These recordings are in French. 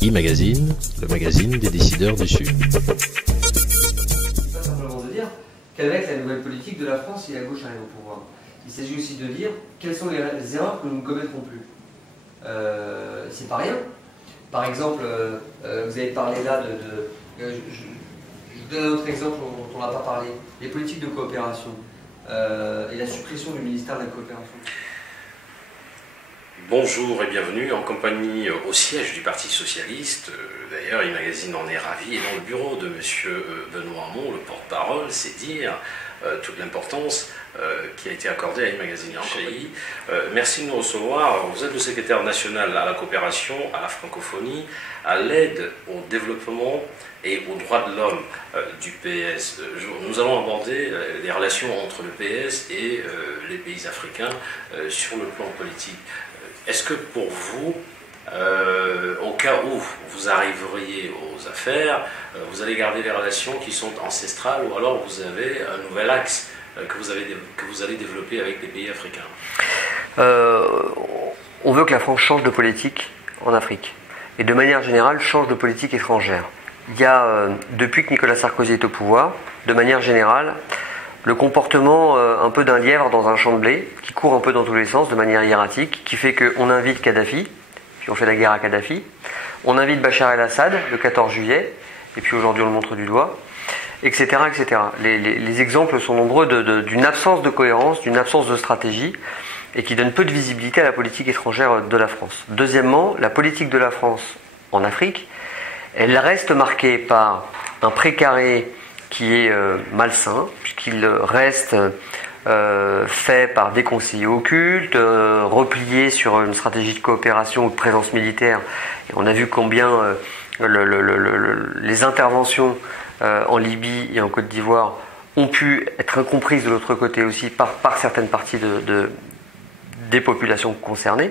E-Magazine, le magazine des décideurs du Sud. Il n'est pas simplement de dire quelle va être la nouvelle politique de la France si la gauche arrive au pouvoir. Il s'agit aussi de dire quelles sont les erreurs que nous ne commettrons plus. C'est pas rien. Par exemple, vous avez parlé là je vous donne un autre exemple dont on n'a pas parlé. Les politiques de coopération et la suppression du ministère de la coopération. Bonjour et bienvenue en compagnie au siège du Parti Socialiste. D'ailleurs, E-Magazine en est ravi. Et dans le bureau de M. Benoît Hamon, le porte-parole, c'est dire toute l'importance qui a été accordée à E-Magazine. Merci de nous recevoir. Vous êtes le secrétaire national à la coopération, à la francophonie, à l'aide au développement et aux droits de l'homme du PS. Nous allons aborder les relations entre le PS et les pays africains sur le plan politique. Est-ce que pour vous, au cas où vous arriveriez aux affaires, vous allez garder les relations qui sont ancestrales ou alors vous avez un nouvel axe que vous allez développer avec les pays africains? On veut que la France change de politique en Afrique et de manière générale change de politique étrangère. Il y a, depuis que Nicolas Sarkozy est au pouvoir, de manière générale, le comportement un peu d'un lièvre dans un champ de blé, qui court un peu dans tous les sens de manière hiératique, qui fait qu'on invite Kadhafi, puis on fait la guerre à Kadhafi, on invite Bachar el-Assad le 14 juillet, et puis aujourd'hui on le montre du doigt, etc. etc. Les exemples sont nombreux d'une absence de cohérence, d'une absence de stratégie, et qui donne peu de visibilité à la politique étrangère de la France. Deuxièmement, la politique de la France en Afrique, elle reste marquée par un précaré qui est malsain, puisqu'il reste fait par des conseillers occultes, replié sur une stratégie de coopération ou de présence militaire. Et on a vu combien les interventions en Libye et en Côte d'Ivoire ont pu être incomprises de l'autre côté aussi par certaines parties des populations concernées.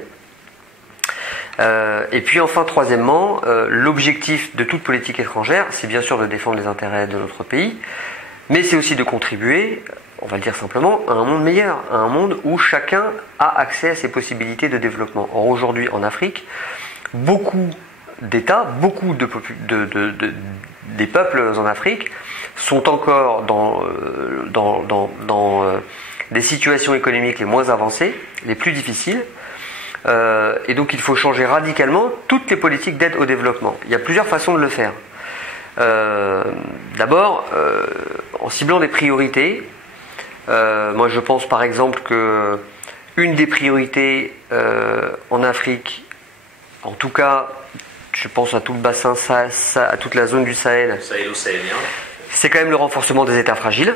Et puis enfin, troisièmement, l'objectif de toute politique étrangère, c'est bien sûr de défendre les intérêts de notre pays, mais c'est aussi de contribuer, on va le dire simplement, à un monde meilleur, à un monde où chacun a accès à ses possibilités de développement. Or aujourd'hui, en Afrique, beaucoup d'États, beaucoup des peuples en Afrique sont encore dans des situations économiques les moins avancées, les plus difficiles. Et donc il faut changer radicalement toutes les politiques d'aide au développement. Il y a plusieurs façons de le faire. D'abord, en ciblant des priorités. Moi je pense par exemple que une des priorités en Afrique, en tout cas je pense à tout le bassin, à toute la zone du Sahel, c'est quand même le renforcement des États fragiles.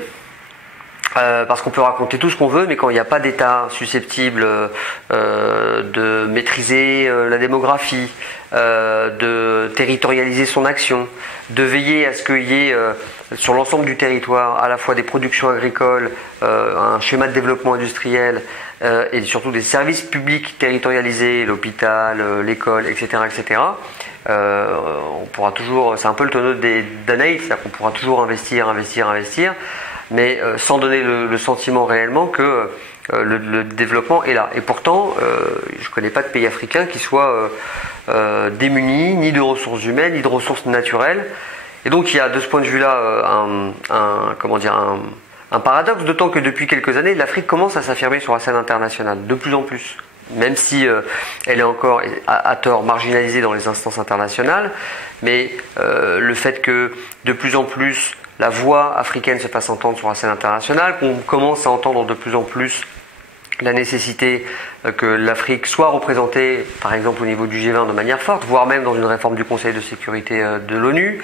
Parce qu'on peut raconter tout ce qu'on veut, mais quand il n'y a pas d'État susceptible de maîtriser la démographie, de territorialiser son action, de veiller à ce qu'il y ait sur l'ensemble du territoire à la fois des productions agricoles, un schéma de développement industriel et surtout des services publics territorialisés, l'hôpital, l'école, etc., etc. On pourra toujours, c'est un peu le tonneau d'Anaïs, c'est-à-dire qu'on pourra toujours investir, mais sans donner le sentiment réellement que le développement est là. Et pourtant, je ne connais pas de pays africain qui soit démuni ni de ressources humaines, ni de ressources naturelles. Et donc il y a de ce point de vue-là un paradoxe, d'autant que depuis quelques années, l'Afrique commence à s'affirmer sur la scène internationale, de plus en plus. Même si elle est encore à tort marginalisée dans les instances internationales, mais le fait que de plus en plus la voix africaine se fasse entendre sur la scène internationale, qu'on commence à entendre de plus en plus la nécessité que l'Afrique soit représentée, par exemple au niveau du G20 de manière forte, voire même dans une réforme du Conseil de sécurité de l'ONU.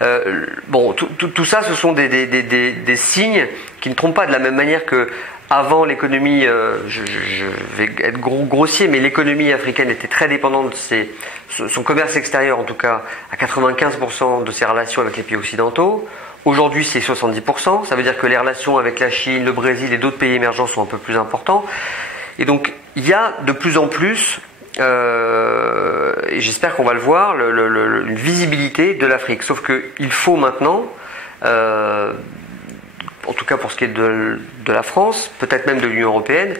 Tout ça, ce sont des signes qui ne trompent pas, de la même manière que avant l'économie, je vais être grossier, mais l'économie africaine était très dépendante de son commerce extérieur, en tout cas à 95% de ses relations avec les pays occidentaux. Aujourd'hui, c'est 70%. Ça veut dire que les relations avec la Chine, le Brésil et d'autres pays émergents sont un peu plus importants. Et donc, il y a de plus en plus, et j'espère qu'on va le voir, une visibilité de l'Afrique. Sauf qu'il faut maintenant, en tout cas pour ce qui est de la France, peut-être même de l'Union européenne,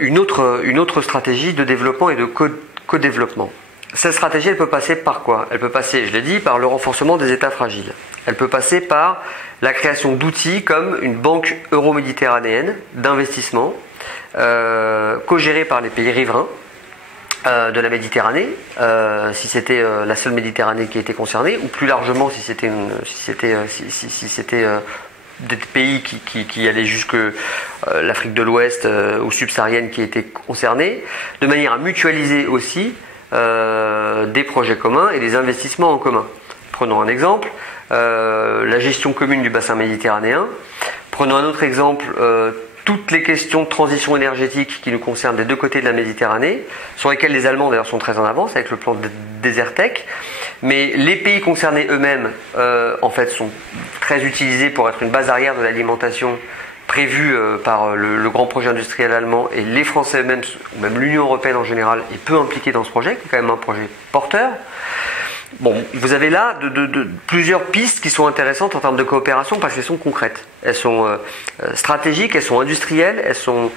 une autre stratégie de développement et de co-développement. cette stratégie, elle peut passer par quoi? Elle peut passer, je l'ai dit, par le renforcement des États fragiles. Elle peut passer par la création d'outils comme une banque euro-méditerranéenne d'investissement, co-gérée par les pays riverains de la Méditerranée, si c'était la seule Méditerranée qui était concernée, ou plus largement si c'était des pays qui allaient jusque l'Afrique de l'Ouest ou subsaharienne qui étaient concernés, de manière à mutualiser aussi des projets communs et des investissements en commun. Prenons un exemple, la gestion commune du bassin méditerranéen. Prenons un autre exemple, toutes les questions de transition énergétique qui nous concernent des deux côtés de la Méditerranée, sur lesquelles les Allemands d'ailleurs sont très en avance avec le plan Desertec. Mais les pays concernés eux-mêmes, en fait, sont très utilisés pour être une base arrière de l'alimentation prévue par le grand projet industriel allemand, et les Français eux-mêmes, ou même l'Union européenne en général, est peu impliquée dans ce projet, qui est quand même un projet porteur. Bon, vous avez là plusieurs pistes qui sont intéressantes en termes de coopération parce qu'elles sont concrètes. Elles sont stratégiques, elles sont industrielles, elles sont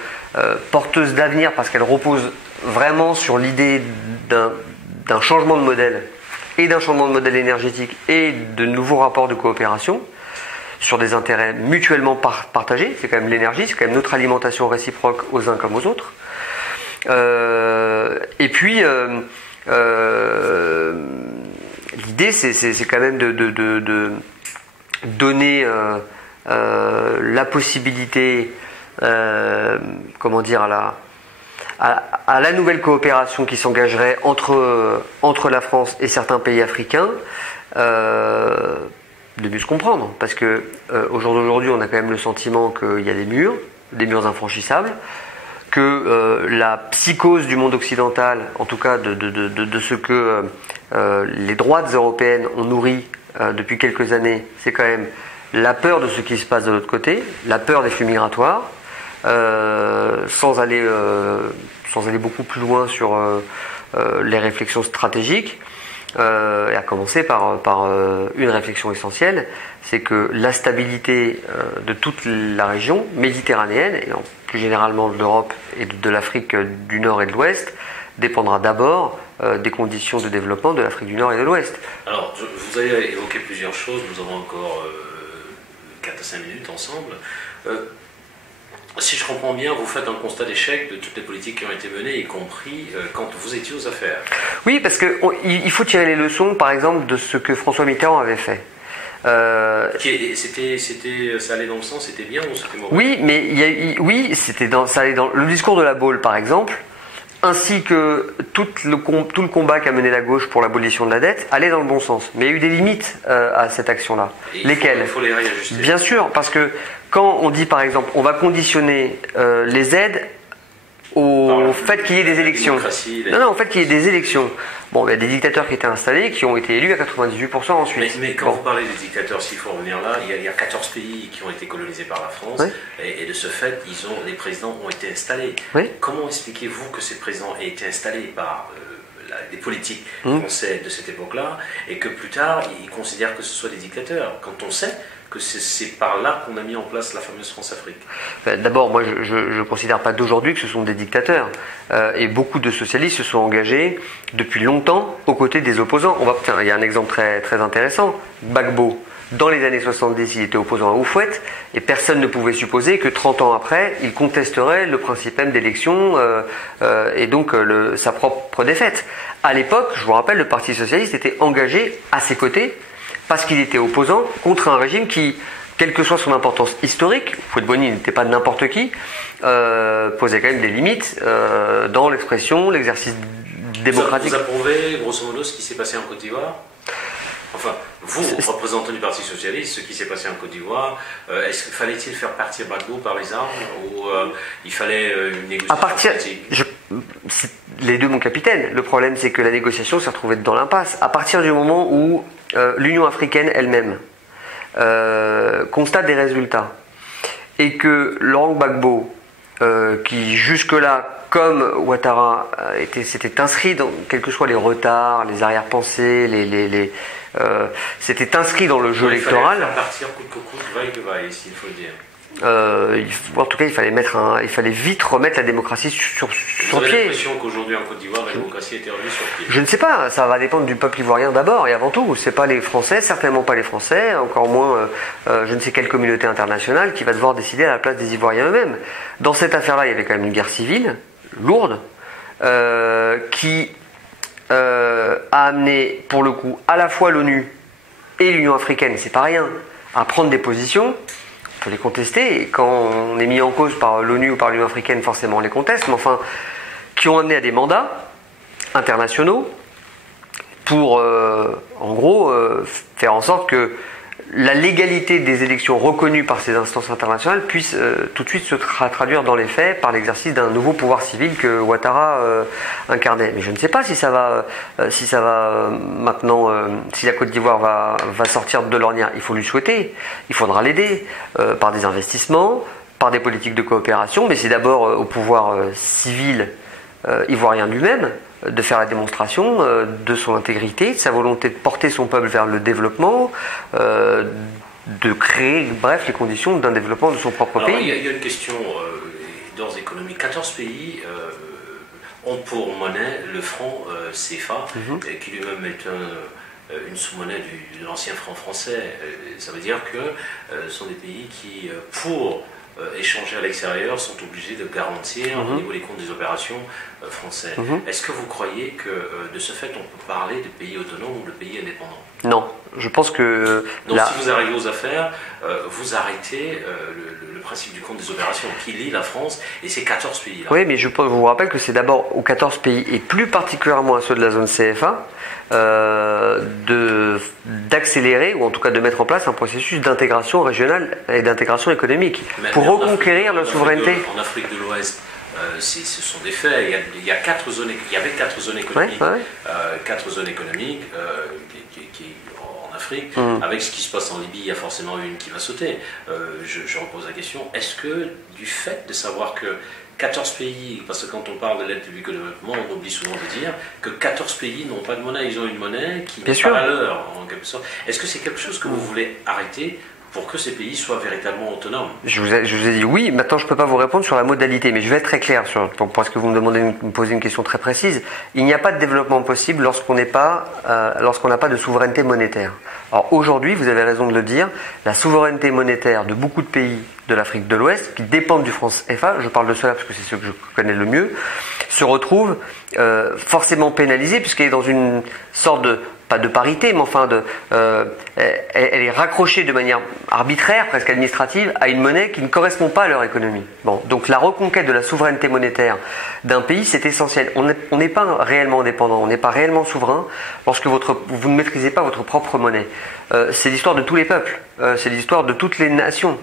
porteuses d'avenir parce qu'elles reposent vraiment sur l'idée d'un changement de modèle et d'un changement de modèle énergétique et de nouveaux rapports de coopération sur des intérêts mutuellement partagés. C'est quand même l'énergie, c'est quand même notre alimentation réciproque aux uns comme aux autres. Et puis, l'idée, c'est quand même de donner la possibilité, comment dire, à la nouvelle coopération qui s'engagerait entre la France et certains pays africains, de mieux se comprendre. Parce que au jour d'aujourd'hui, on a quand même le sentiment qu'il y a des murs infranchissables, que la psychose du monde occidental, en tout cas de ce que les droites européennes ont nourri depuis quelques années, c'est quand même la peur de ce qui se passe de l'autre côté, la peur des flux migratoires, sans aller beaucoup plus loin sur les réflexions stratégiques, et à commencer par une réflexion essentielle, c'est que la stabilité de toute la région méditerranéenne, et plus généralement de l'Europe et de l'Afrique du Nord et de l'Ouest, dépendra d'abord des conditions de développement de l'Afrique du Nord et de l'Ouest. Alors, vous avez évoqué plusieurs choses, nous avons encore 4 à 5 minutes ensemble. Si je comprends bien, vous faites un constat d'échec de toutes les politiques qui ont été menées, y compris quand vous étiez aux affaires. Oui, parce qu'il faut tirer les leçons, par exemple, de ce que François Mitterrand avait fait. Ça allait dans le sens, c'était bien ou c'était mauvais? Oui, mais ça allait dans le discours de La Baule, par exemple, ainsi que tout le combat qu'a mené la gauche pour l'abolition de la dette, allait dans le bon sens. Mais il y a eu des limites à cette action-là. Lesquelles? Il faut les réajuster. Bien sûr, parce que quand on dit, par exemple, on va conditionner les aides au fait qu'il y ait des élections. Non, au fait qu'il y ait des élections. Bon, il y a des dictateurs qui étaient installés, qui ont été élus à 98% ensuite. Mais quand vous parlez des dictateurs, s'il faut revenir là, il y a 14 pays qui ont été colonisés par la France, oui. et de ce fait, les présidents ont été installés. Oui. Comment expliquez-vous que ces présidents aient été installés par des politiques français de cette époque-là, et que plus tard, ils considèrent que ce soit des dictateurs, quand on sait que c'est par là qu'on a mis en place la fameuse France-Afrique? D'abord, moi je ne considère pas d'aujourd'hui que ce sont des dictateurs. Et beaucoup de socialistes se sont engagés depuis longtemps aux côtés des opposants. Il y a un exemple très, très intéressant. Gbagbo, dans les années 70, il était opposant à Houphouët, et personne ne pouvait supposer que 30 ans après, il contesterait le principe même d'élection et donc sa propre défaite. À l'époque, je vous rappelle, le Parti socialiste était engagé à ses côtés parce qu'il était opposant contre un régime qui, quelle que soit son importance historique, Houphouët-Boigny n'était pas n'importe qui, posait quand même des limites dans l'expression, l'exercice démocratique. Vous approuvez grosso modo ce qui s'est passé en Côte d'Ivoire? Enfin, vous, représentant du Parti Socialiste, ce qui s'est passé en Côte d'Ivoire, fallait-il faire partir Gbagbo par les armes ou il fallait une négociation politique? Les deux, mon capitaine. Le problème, c'est que la négociation s'est retrouvée dans l'impasse. À partir du moment où l'Union africaine elle-même constate des résultats et que Laurent Gbagbo, qui jusque-là, comme Ouattara, s'était inscrit dans, quels que soient les retards, les arrière-pensées, s'était inscrit dans le jeu électoral. Il fallait faire partir coûte que coûte, vaille que vaille, s'il faut le dire. En tout cas, il fallait vite remettre la démocratie sur pied. Vous avez l'impression qu'aujourd'hui en Côte d'Ivoire, la démocratie a été remise sur pied? Je ne sais pas, ça va dépendre du peuple ivoirien d'abord et avant tout. C'est pas les Français, certainement pas les Français, encore moins je ne sais quelle communauté internationale qui va devoir décider à la place des Ivoiriens eux-mêmes. Dans cette affaire-là, il y avait quand même une guerre civile lourde qui a amené pour le coup à la fois l'ONU et l'Union africaine, et c'est pas rien, à prendre des positions. On peut les contester, et quand on est mis en cause par l'ONU ou par l'Union africaine, forcément on les conteste, mais enfin, qui ont amené à des mandats internationaux pour, en gros, faire en sorte que la légalité des élections reconnues par ces instances internationales puisse tout de suite se traduire dans les faits par l'exercice d'un nouveau pouvoir civil que Ouattara incarnait. Mais je ne sais pas si ça va maintenant, si la Côte d'Ivoire va sortir de l'ornière. Il faut lui souhaiter, il faudra l'aider par des investissements, par des politiques de coopération, mais c'est d'abord au pouvoir civil ivoirien lui-même de faire la démonstration de son intégrité, de sa volonté de porter son peuple vers le développement, de créer, bref, les conditions d'un développement de son propre pays. Il y a une question d'ordre économique. 14 pays ont pour monnaie le franc CFA, qui lui-même est une sous-monnaie de l'ancien franc français. Ça veut dire que ce sont des pays qui, pour échanger à l'extérieur, sont obligés de garantir au niveau des comptes des opérations français. Est-ce que vous croyez que de ce fait on peut parler de pays autonome ou de pays indépendant? Non, je pense que... Donc si vous arrivez aux affaires, vous arrêtez le principe du compte des opérations qui lie la France et ces 14 pays-là. Oui, mais je vous rappelle que c'est d'abord aux 14 pays, et plus particulièrement à ceux de la zone CFA, d'accélérer, ou en tout cas de mettre en place un processus d'intégration régionale et d'intégration économique, pour reconquérir leur souveraineté. En Afrique de l'Ouest, ce sont des faits. Il y avait 4 zones économiques, quatre zones économiques en Afrique. Avec ce qui se passe en Libye, il y a forcément une qui va sauter. Je repose la question, est-ce que du fait de savoir que 14 pays, parce que quand on parle de l'aide publique au développement, on oublie souvent de dire que 14 pays n'ont pas de monnaie, ils ont une monnaie qui n'est pas la leur, en quelque sorte. Est-ce que c'est quelque chose que vous voulez arrêter pour que ces pays soient véritablement autonomes? Je vous ai dit oui, maintenant je ne peux pas vous répondre sur la modalité, mais je vais être très clair parce que vous me posez une question très précise. Il n'y a pas de développement possible lorsqu'on n'a pas de souveraineté monétaire. Alors aujourd'hui, vous avez raison de le dire, la souveraineté monétaire de beaucoup de pays de l'Afrique de l'Ouest, qui dépendent du franc CFA, je parle de cela parce que c'est ce que je connais le mieux, se retrouve forcément pénalisée puisqu'elle est dans une sorte de, pas de parité, mais enfin elle est raccrochée de manière arbitraire, presque administrative, à une monnaie qui ne correspond pas à leur économie. Bon, donc la reconquête de la souveraineté monétaire d'un pays, c'est essentiel. On n'est pas réellement indépendant, on n'est pas réellement souverain lorsque vous ne maîtrisez pas votre propre monnaie. C'est l'histoire de tous les peuples, c'est l'histoire de toutes les nations.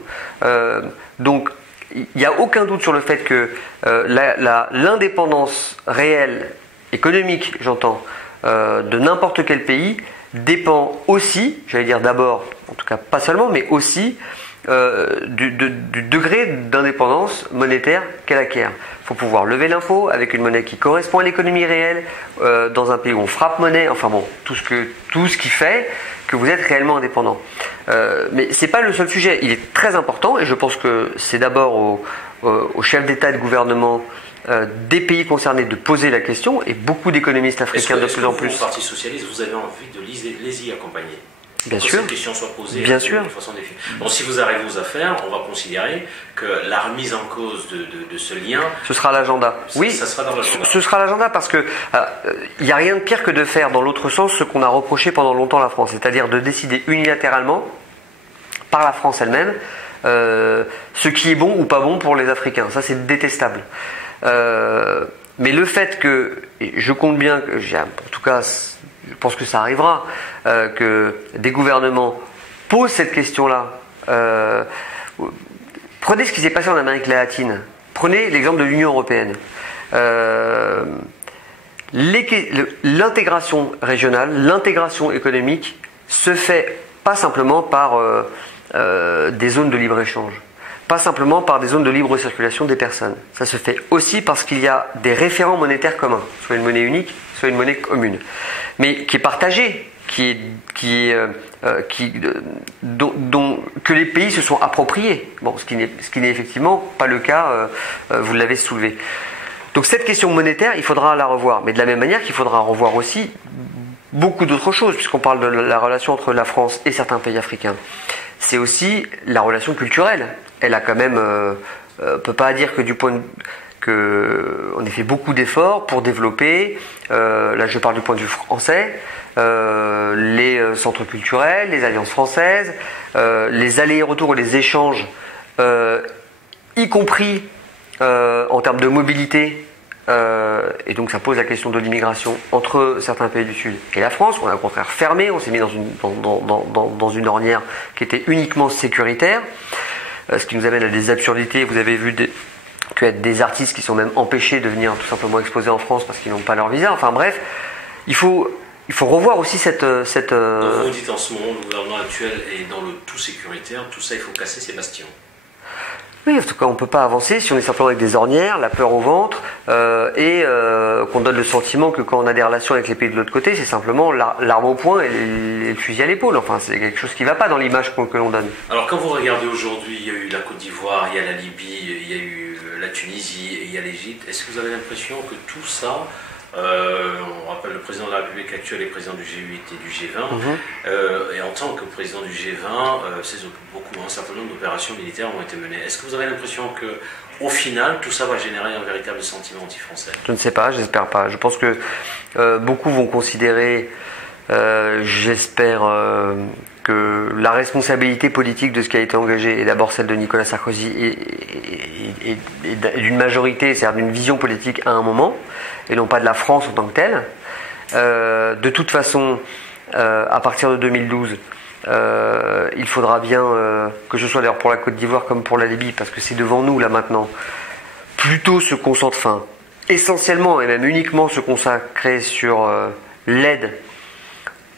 Donc, il n'y a aucun doute sur le fait que l'indépendance réelle, économique, j'entends, de n'importe quel pays dépend aussi, j'allais dire d'abord, en tout cas pas seulement, mais aussi du degré d'indépendance monétaire qu'elle acquiert. Il faut pouvoir lever l'impôt avec une monnaie qui correspond à l'économie réelle, dans un pays où on frappe monnaie, enfin bon, tout ce qui fait que vous êtes réellement indépendant. Mais ce n'est pas le seul sujet, il est très important et je pense que c'est d'abord aux chefs d'État et de gouvernement des pays concernés de poser la question et beaucoup d'économistes africains de plus en plus. Au Parti Socialiste, vous avez envie de les y accompagner? Bien sûr. Que cette question soit posée bien sûr. De façon définie. Bon, si vous arrivez aux affaires, on va considérer que la remise en cause de ce lien... Ce sera l'agenda. Oui, ça sera dans l'agenda. Ce sera l'agenda parce que il n'y a rien de pire que de faire dans l'autre sens ce qu'on a reproché pendant longtemps à la France, c'est-à-dire de décider unilatéralement, par la France elle-même, ce qui est bon ou pas bon pour les Africains. Ça, c'est détestable. Mais le fait que, et je compte bien, en tout cas, je pense que ça arrivera, que des gouvernements posent cette question-là. Prenez ce qui s'est passé en Amérique latine. Prenez l'exemple de l'Union européenne. L'intégration régionale, l'intégration économique se fait pas simplement par des zones de libre-échange. Pas simplement par des zones de libre circulation des personnes. Ça se fait aussi parce qu'il y a des référents monétaires communs, soit une monnaie unique, soit une monnaie commune, mais qui est partagée, que les pays se sont appropriés. Bon, ce qui n'est effectivement pas le cas, vous l'avez soulevé. Donc cette question monétaire, il faudra la revoir. Mais de la même manière qu'il faudra revoir aussi beaucoup d'autres choses, puisqu'on parle de la relation entre la France et certains pays africains. C'est aussi la relation culturelle. Elle a quand même... on ne peut pas dire que on ait fait beaucoup d'efforts pour développer, là je parle du point de vue français, les centres culturels, les alliances françaises, les allers et retours et les échanges, y compris en termes de mobilité, et donc ça pose la question de l'immigration entre certains pays du Sud et la France. On a au contraire fermé, on s'est mis dans une ornière qui était uniquement sécuritaire, ce qui nous amène à des absurdités. Vous avez vu des artistes qui sont même empêchés de venir tout simplement exposer en France parce qu'ils n'ont pas leur visa. Enfin bref, il faut revoir aussi cette... Donc vous dites en ce moment, le gouvernement actuel est dans le tout sécuritaire, tout ça il faut casser ces bastions. Oui, en tout cas on ne peut pas avancer si on est simplement avec des ornières, la peur au ventre, et qu'on donne le sentiment que quand on a des relations avec les pays de l'autre côté, c'est simplement l'arme au poing et le fusil à l'épaule. Enfin, c'est quelque chose qui ne va pas dans l'image que l'on donne. Alors quand vous regardez aujourd'hui, il y a eu la Côte d'Ivoire, il y a la Libye, il y a eu la Tunisie et il y a l'Égypte. Est-ce que vous avez l'impression que tout ça, on rappelle le président de la République actuel est président du G8 et du G20, et en tant que président du G20, un certain nombre d'opérations militaires ont été menées. Est-ce que vous avez l'impression que, au final, tout ça va générer un véritable sentiment anti-français? Je ne sais pas, j'espère pas. Je pense que beaucoup vont considérer, j'espère, que la responsabilité politique de ce qui a été engagé est d'abord celle de Nicolas Sarkozy et d'une majorité, c'est-à-dire d'une vision politique à un moment, et non pas de la France en tant que telle. De toute façon, à partir de 2012, il faudra bien, que ce soit d'ailleurs pour la Côte d'Ivoire comme pour la Libye, parce que c'est devant nous là maintenant, plutôt se concentrer, essentiellement et même uniquement se consacrer sur l'aide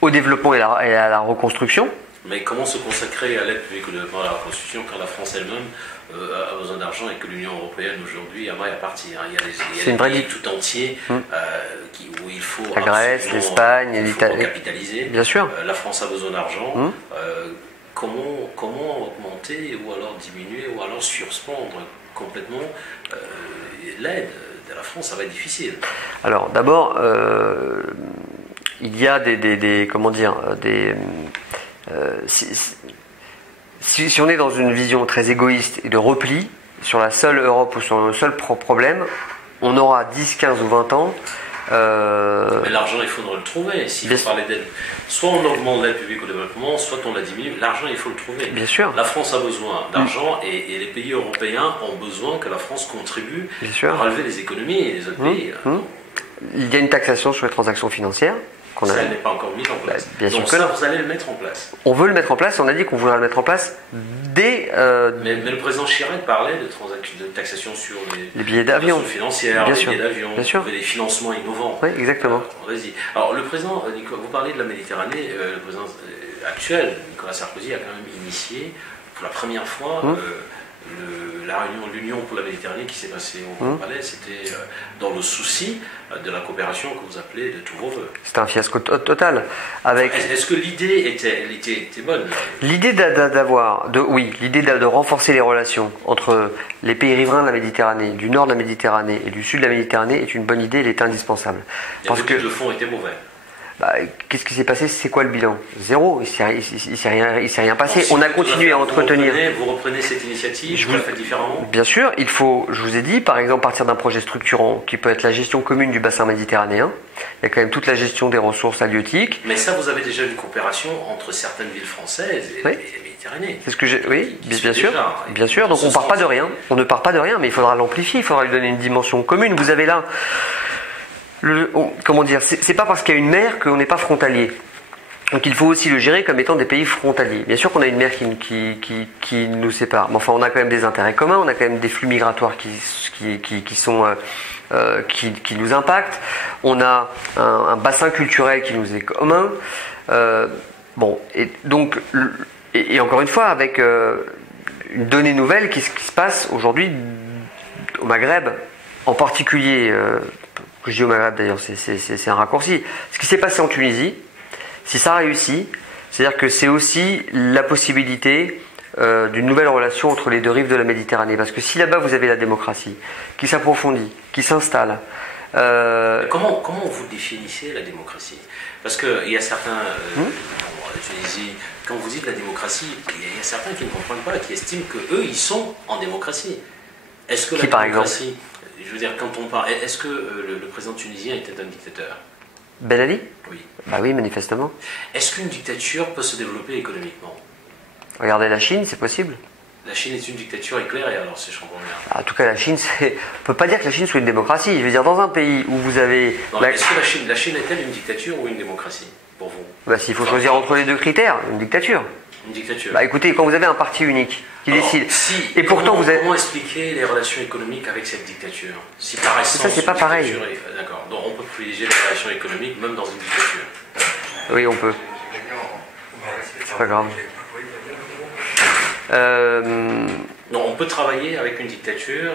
au développement et à la reconstruction. Mais comment se consacrer à l'aide publique au développement et à la reconstruction quand la France elle-même a besoin d'argent et que l'Union européenne aujourd'hui a maille à partir? Il y a des pays tout entiers où il faut la Grèce, l'Espagne, l'Italie capitaliser. Bien sûr. La France a besoin d'argent. Comment augmenter ou alors diminuer ou alors surspendre complètement l'aide de la France? Ça va être difficile. Alors d'abord, il y a si on est dans une vision très égoïste et de repli sur la seule Europe ou sur le seul problème, on aura 10, 15 ou 20 ans. Mais l'argent, il faudra le trouver. Si vous parlez d'aide, soit on augmente l'aide publique au développement, soit on la diminue. L'argent, il faut le trouver. Bien sûr. La France a besoin d'argent et les pays européens ont besoin que la France contribue à relever les économies et les autres pays. Il y a une taxation sur les transactions financières. Ça n'est pas encore mis en place. Bien sûr donc que ça, vous allez le mettre en place. On veut le mettre en place, on a dit qu'on voudrait le mettre en place dès... Mais le président Chirac parlait de taxation sur les billets d'avion financières, les billets d'avion, les financements innovants. Oui, exactement. Vas-y. Alors le président, vous parlez de la Méditerranée, le président actuel, Nicolas Sarkozy, a quand même initié pour la première fois la réunion de l'Union pour la Méditerranée qui s'est passée au Palais. C'était dans le souci de la coopération que vous appelez de tous vos voeux. C'était un fiasco total. Est-ce que l'idée était bonne? L'idée l'idée de renforcer les relations entre les pays riverains de la Méditerranée, du nord de la Méditerranée et du sud de la Méditerranée est une bonne idée, elle est indispensable. Parce que le fond était mauvais. Qu'est-ce qui s'est passé? C'est quoi le bilan? Zéro. Il s'est rien passé. Alors, on a continué à entretenir. Vous reprenez cette initiative, vous la faites différemment? Bien sûr, il faut, je vous ai dit, par exemple, partir d'un projet structurant qui peut être la gestion commune du bassin méditerranéen. Il y a quand même toute la gestion des ressources halieutiques. Mais ça, vous avez déjà une coopération entre certaines villes françaises et la Méditerranée. C'est ce que oui, bien sûr. Bien sûr, donc on part pas de rien. On ne part pas de rien, mais il faudra l'amplifier, il faudra lui donner une dimension commune. Vous avez là... comment dire, c'est pas parce qu'il y a une mer qu'on n'est pas frontalier. Donc il faut aussi le gérer comme étant des pays frontaliers. Bien sûr qu'on a une mer qui nous sépare, mais enfin on a quand même des intérêts communs, on a quand même des flux migratoires qui nous impactent, on a un bassin culturel qui nous est commun. Et donc et encore une fois avec une donnée nouvelle qui se passe aujourd'hui au Maghreb, en particulier. Que je dis au Maghreb d'ailleurs, c'est un raccourci. Ce qui s'est passé en Tunisie, Si ça réussit, c'est-à-dire que c'est aussi la possibilité d'une nouvelle relation entre les deux rives de la Méditerranée. Parce que si là-bas vous avez la démocratie qui s'approfondit, qui s'installe. Comment vous définissez la démocratie? Parce qu'il y a certains, quand vous dites la démocratie, il y a certains qui ne comprennent pas, qui estiment qu'eux, ils sont en démocratie. Est-ce que qui, par exemple? Je veux dire, quand on parle, est-ce que le président tunisien était un dictateur? Ben Ali? Oui. Bah oui, manifestement. Est-ce qu'une dictature peut se développer économiquement? Regardez la Chine, c'est possible. La Chine est une dictature éclairée, alors si je comprends bien. En tout cas, la Chine, on ne peut pas dire que la Chine soit une démocratie. Je veux dire, dans un pays où vous avez... Non, est-ce que la Chine est-elle une dictature ou une démocratie, pour vous? Bah, s'il faut choisir entre les deux critères, une dictature. Une dictature. Bah écoutez, quand vous avez un parti unique qui décide... Et pourtant, vous avez... Comment expliquer les relations économiques avec cette dictature? Si par essence, ça, c'est pas pareil. D'accord. Donc on peut privilégier les relations économiques même dans une dictature. Oui, on peut. C'est pas grave. Non, on peut travailler avec une dictature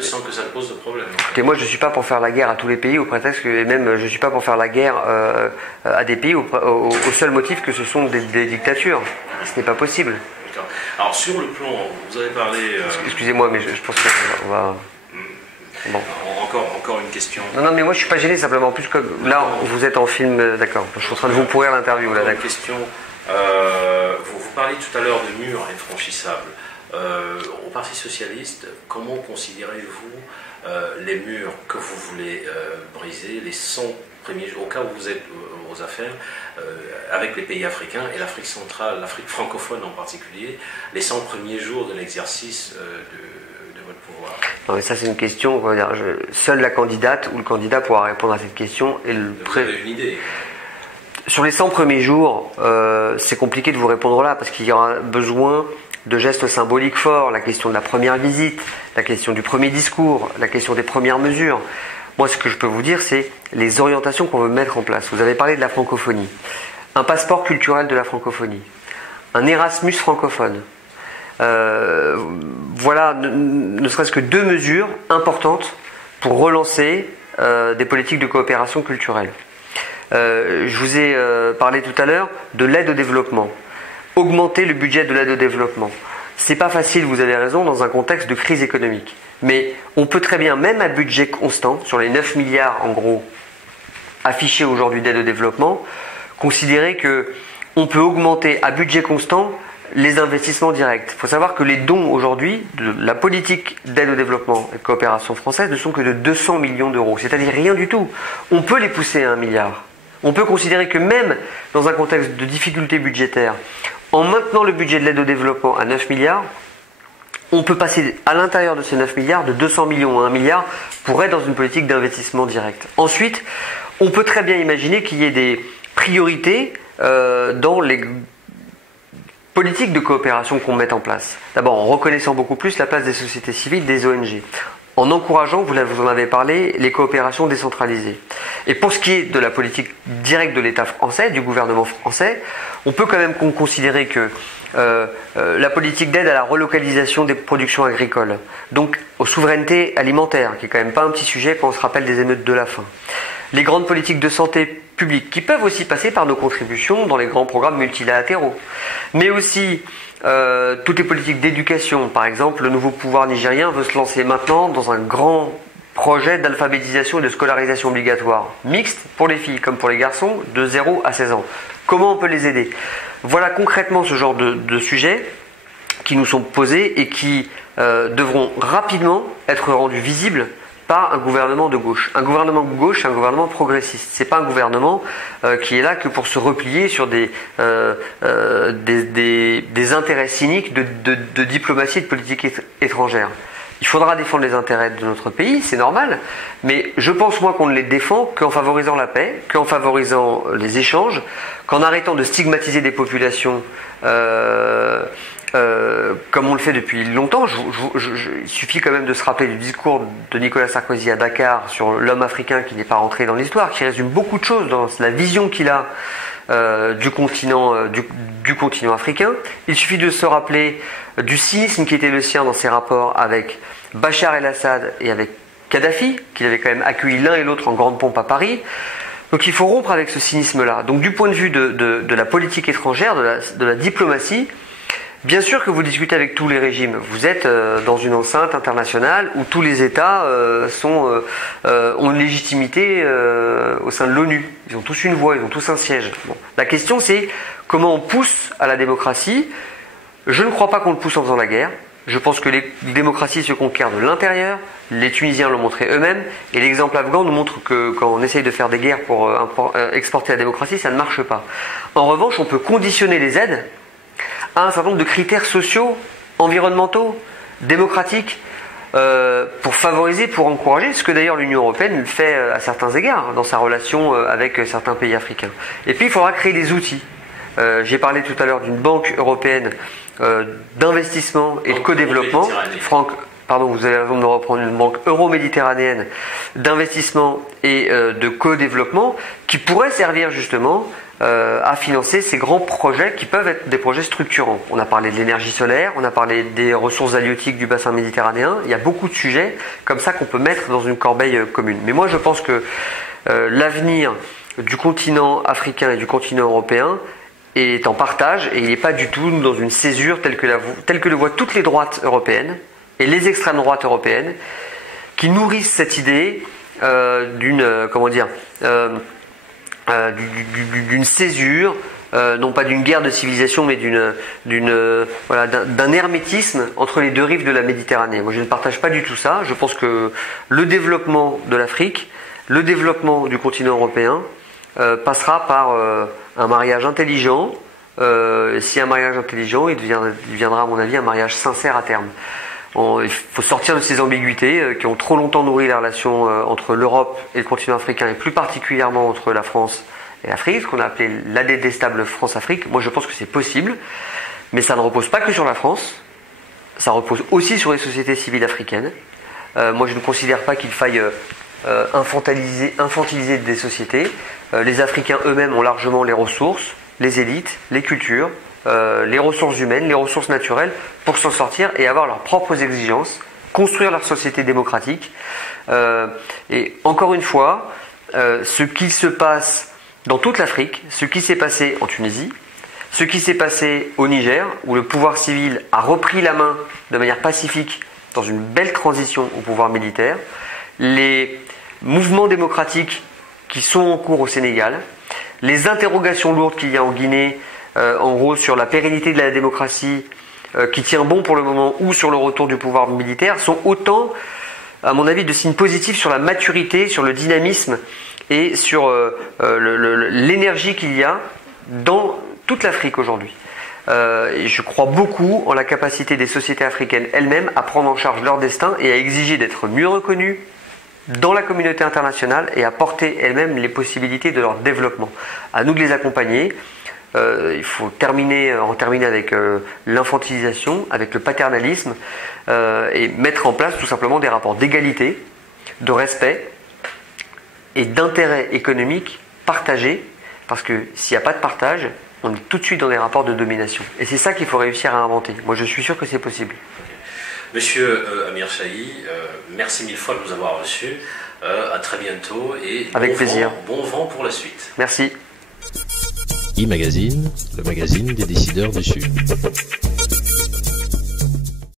sans que ça pose de problème. Écoutez, moi je ne suis pas pour faire la guerre à tous les pays au prétexte que, et même je ne suis pas pour faire la guerre à des pays au seul motif que ce sont des dictatures. Ce n'est pas possible. D'accord. Alors sur le plan, vous avez parlé... Excusez-moi, mais je pense qu'on va... Bon. Encore une question. Non, mais moi je suis pas gêné, simplement. Plus que là, vous êtes en film, d'accord. Je suis en train de vous pourrir l'interview là. Une question. Vous parlez tout à l'heure de murs infranchissables. Au Parti socialiste, comment considérez-vous les murs que vous voulez briser, les 100 premiers jours, au cas où vous êtes aux affaires, avec les pays africains et l'Afrique centrale, l'Afrique francophone en particulier, les 100 premiers jours de l'exercice de votre pouvoir? Non, mais ça c'est une question, on va dire, seule la candidate ou le candidat pourra répondre à cette question. Et vous avez une idée? Sur les 100 premiers jours, c'est compliqué de vous répondre là, parce qu'il y aura besoin de gestes symboliques forts, la question de la première visite, la question du premier discours, la question des premières mesures. Moi, ce que je peux vous dire, c'est les orientations qu'on veut mettre en place. Vous avez parlé de la francophonie, un passeport culturel de la francophonie, un Erasmus francophone. Voilà, ne serait-ce que 2 mesures importantes pour relancer des politiques de coopération culturelle. Je vous ai parlé tout à l'heure de l'aide au développement. Augmenter le budget de l'aide au développement. C'est pas facile, vous avez raison, dans un contexte de crise économique. Mais on peut très bien, même à budget constant, sur les 9 milliards en gros affichés aujourd'hui d'aide au développement, considérer que on peut augmenter à budget constant les investissements directs. Il faut savoir que les dons aujourd'hui de la politique d'aide au développement et de coopération française ne sont que de 200 millions d'euros, c'est-à-dire rien du tout. On peut les pousser à 1 milliard. On peut considérer que même dans un contexte de difficulté budgétaire, en maintenant le budget de l'aide au développement à 9 milliards, on peut passer à l'intérieur de ces 9 milliards de 200 millions à 1 milliard pour être dans une politique d'investissement direct. Ensuite, on peut très bien imaginer qu'il y ait des priorités dans les politiques de coopération qu'on met en place. D'abord en reconnaissant beaucoup plus la place des sociétés civiles, des ONG. En encourageant, vous en avez parlé, les coopérations décentralisées. Et pour ce qui est de la politique directe de l'État français, du gouvernement français, on peut quand même considérer que la politique d'aide à la relocalisation des productions agricoles, donc aux souverainetés alimentaires, qui est quand même pas un petit sujet quand on se rappelle des émeutes de la faim. Les grandes politiques de santé publique, qui peuvent aussi passer par nos contributions dans les grands programmes multilatéraux. Mais aussi toutes les politiques d'éducation. Par exemple, le nouveau pouvoir nigérien veut se lancer maintenant dans un grand projet d'alphabétisation et de scolarisation obligatoire, mixte pour les filles comme pour les garçons, de 0 à 16 ans. Comment on peut les aider? Voilà concrètement ce genre de sujets qui nous sont posés et qui devront rapidement être rendus visibles par un gouvernement de gauche. Un gouvernement de gauche, c'est un gouvernement progressiste. C'est pas un gouvernement qui est là que pour se replier sur des intérêts cyniques de diplomatie et de politique étrangère. Il faudra défendre les intérêts de notre pays, c'est normal, mais je pense moi qu'on ne les défend qu'en favorisant la paix, qu'en favorisant les échanges, qu'en arrêtant de stigmatiser des populations comme on le fait depuis longtemps. Il suffit quand même de se rappeler du discours de Nicolas Sarkozy à Dakar sur l'homme africain qui n'est pas rentré dans l'histoire, qui résume beaucoup de choses dans la vision qu'il a du continent africain. Il suffit de se rappeler du cynisme qui était le sien dans ses rapports avec Bachar el-Assad et avec Kadhafi, qu'il avait quand même accueilli l'un et l'autre en grande pompe à Paris. Donc il faut rompre avec ce cynisme-là. Donc du point de vue de la politique étrangère, de la diplomatie, bien sûr que vous discutez avec tous les régimes. Vous êtes dans une enceinte internationale où tous les États ont une légitimité au sein de l'ONU. Ils ont tous une voix, ils ont tous un siège. Bon. La question c'est comment on pousse à la démocratie. Je ne crois pas qu'on le pousse en faisant la guerre. Je pense que les démocraties se conquièrent de l'intérieur. Les Tunisiens l'ont montré eux-mêmes. Et l'exemple afghan nous montre que quand on essaye de faire des guerres pour exporter la démocratie, ça ne marche pas. En revanche, on peut conditionner les aides à un certain nombre de critères sociaux, environnementaux, démocratiques, pour favoriser, pour encourager, ce que d'ailleurs l'Union européenne fait à certains égards dans sa relation avec certains pays africains. Et puis il faudra créer des outils. J'ai parlé tout à l'heure d'une banque européenne d'investissement et de co-développement. Franck, pardon, vous avez raison de me reprendre, une banque euro-méditerranéenne d'investissement et de co-développement qui pourrait servir justement à financer ces grands projets qui peuvent être des projets structurants. On a parlé de l'énergie solaire, on a parlé des ressources halieutiques du bassin méditerranéen. Il y a beaucoup de sujets comme ça qu'on peut mettre dans une corbeille commune. Mais moi je pense que l'avenir du continent africain et du continent européen est en partage et il n'est pas du tout dans une césure telle que le voient toutes les droites européennes et les extrêmes droites européennes qui nourrissent cette idée d'une césure, non pas d'une guerre de civilisation, mais d'un hermétisme entre les deux rives de la Méditerranée. Moi, je ne partage pas du tout ça. Je pense que le développement de l'Afrique, le développement du continent européen passera par un mariage intelligent. Si un mariage intelligent, il deviendra, à mon avis, un mariage sincère à terme. Il faut sortir de ces ambiguïtés qui ont trop longtemps nourri la relation entre l'Europe et le continent africain, et plus particulièrement entre la France et l'Afrique, ce qu'on a appelé la détestable France-Afrique. Moi, je pense que c'est possible, mais ça ne repose pas que sur la France, ça repose aussi sur les sociétés civiles africaines. Moi, je ne considère pas qu'il faille infantiliser des sociétés. Les Africains eux-mêmes ont largement les ressources, les élites, les cultures, les ressources humaines, les ressources naturelles pour s'en sortir et avoir leurs propres exigences, construire leur société démocratique. Et encore une fois, ce qui se passe dans toute l'Afrique, ce qui s'est passé en Tunisie, ce qui s'est passé au Niger, où le pouvoir civil a repris la main de manière pacifique dans une belle transition au pouvoir militaire, les mouvements démocratiques qui sont en cours au Sénégal, les interrogations lourdes qu'il y a en Guinée, en gros sur la pérennité de la démocratie qui tient bon pour le moment ou sur le retour du pouvoir militaire, sont autant, à mon avis, de signes positifs sur la maturité, sur le dynamisme et sur l'énergie qu'il y a dans toute l'Afrique aujourd'hui. Et je crois beaucoup en la capacité des sociétés africaines elles-mêmes à prendre en charge leur destin et à exiger d'être mieux reconnues dans la communauté internationale et à porter elles-mêmes les possibilités de leur développement. À nous de les accompagner. Il faut en terminer avec l'infantilisation, avec le paternalisme et mettre en place tout simplement des rapports d'égalité, de respect et d'intérêt économique partagés, parce que s'il n'y a pas de partage, on est tout de suite dans des rapports de domination. Et c'est ça qu'il faut réussir à inventer. Moi je suis sûr que c'est possible. Monsieur Amir Chahi, merci mille fois de nous avoir reçus. À très bientôt et avec plaisir. Bon vent pour la suite. Merci. E-Magazine, le magazine des décideurs du Sud.